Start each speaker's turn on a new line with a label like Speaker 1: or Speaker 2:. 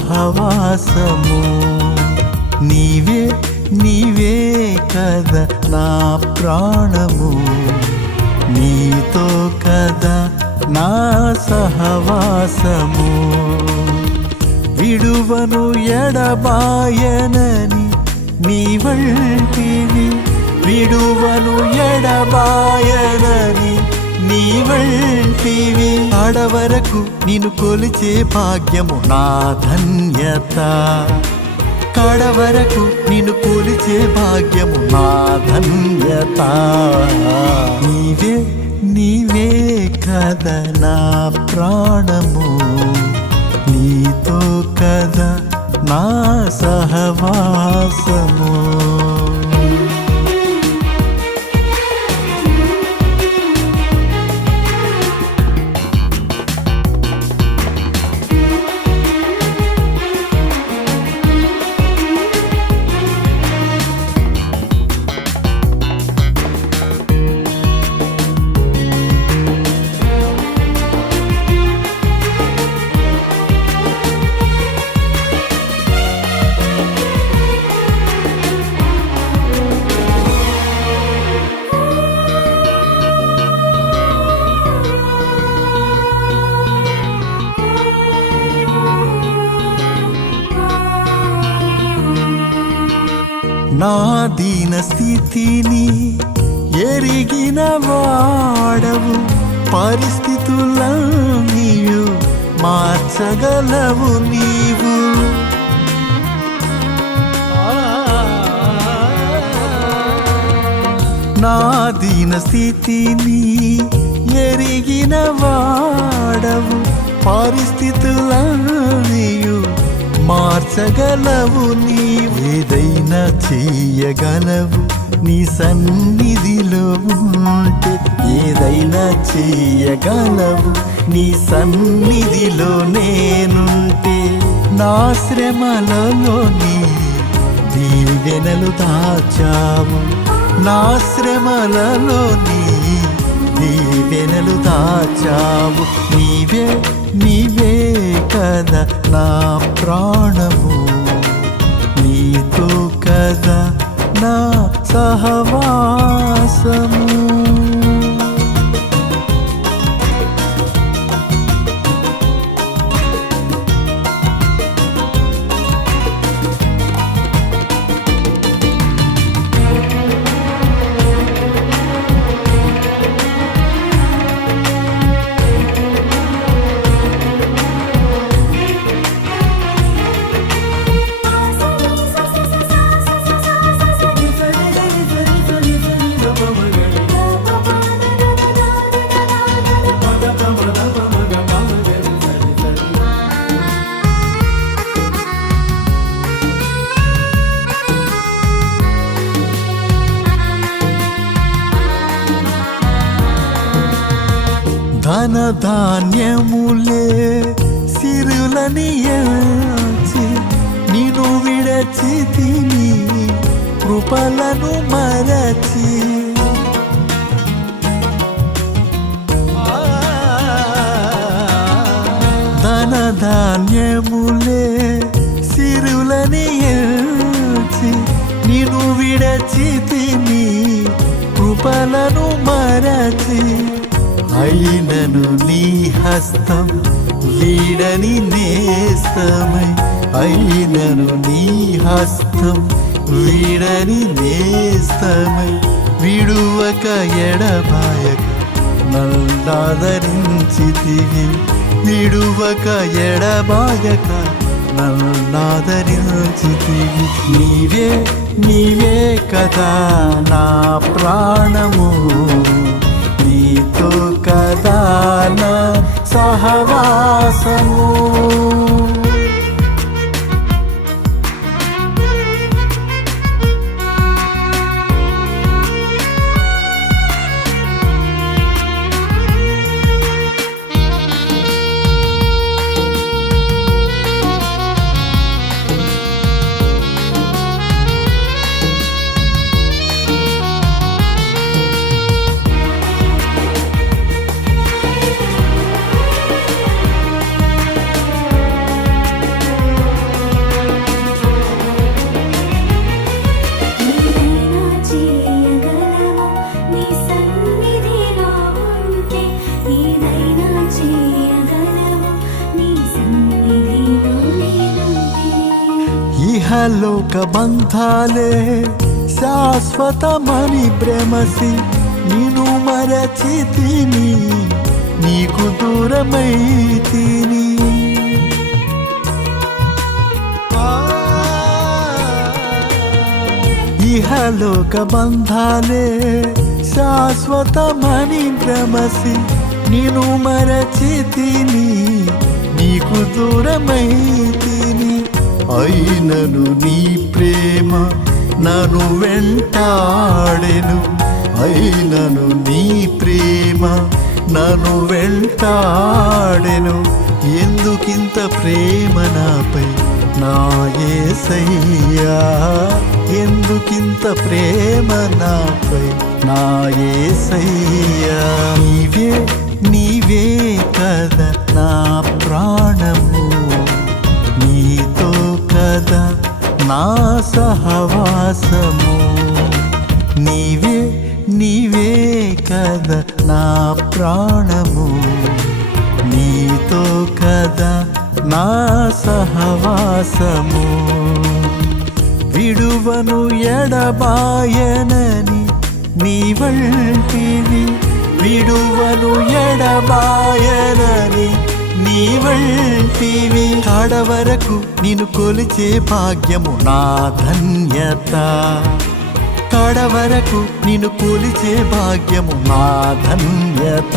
Speaker 1: సహవాసము. నీవే నీవే కదా నా ప్రాణము. నీతో కదా నా సహవాసము. విడువను ఎడబాయనని నీ వంటివి. విడువను ఎడబాయ నీ వంటివి ఆడవరకు నిన్ను కొలిచే భాగ్యము నా ధన్యత. కడవరకు నిన్ను కొలిచే భాగ్యము నా ధన్యత. నీవే నీవే కద నా ప్రాణము. నీతో కద నా సహవాసము. నా దీన స్థితిని ఎరిగిన వాడవు పరిస్థితులన్నీయు మార్చగలవు నీవు. నా దీన స్థితిని ఎరిగిన వాడవు పరిస్థితులన్నీయు మార్చగలవు నీవేదైనా చెయ్యగలవు నీ సన్నిధిలో ఉంటే ఏదైనా చెయ్యగలవు నీ సన్నిధిలో నేనుంటే నా శ్రమలలో నీ దీవెనలు దాచావు. నా శ్రమలలో నీ దీవెనలు దాచావు. నీవే నీవే కదా నా ప్రాణము. నీతో కదా నా సహవాసము. ధన ధాన్యములే సిరులని ఎంచి నిను విడచి తిని కృపలను మరచి ధన ధాన్యములే సిరులని ఎంచి నిను విడచి తిని కృపలను మరచి అయినను నీ హస్తం వీడని నేస్తమై. అయినను నీ హస్తం వీడని నేస్తమై. విడువక ఎడబాయక నల్లాదరించితివి. విడువక ఎడబాయక నల్లాదరించితివి. నీవే నీవే కదా నా ప్రాణము. నీతో కదా సహవాసము. లోక బంధాలే శాశ్వతమని భ్రమసి నిను మరచి తిని నీకు దూరమై తిని. ఇహలోక బంధాలే శాశ్వతమని భ్రమసి నిను మరచి తిని నీకు దూరమై తిని. అయినను నీ ప్రేమ నను వెంటాడెను. అయినను నీ ప్రేమ నను వెంటాడెను. ఎందుకింత ప్రేమ నాపై నా యేసయ్యా ఎందుకింత ప్రేమ నాపై నా యేసయ్యా నీవే నీవే కదా నా ప్రాణము. నా సహవాసము నీవే నీవే కదా నా ప్రాణము. నీతో కదా నా సహవాసము విడువను ఎడబాయనని నీవంటివి విడువను ఎడబాయనని నీవంటివి కాడ వరకు నిన్ను కొలిచే భాగ్యము నా ధన్యత. కడవరకు నిన్ను కొలిచే భాగ్యము నా ధన్యత.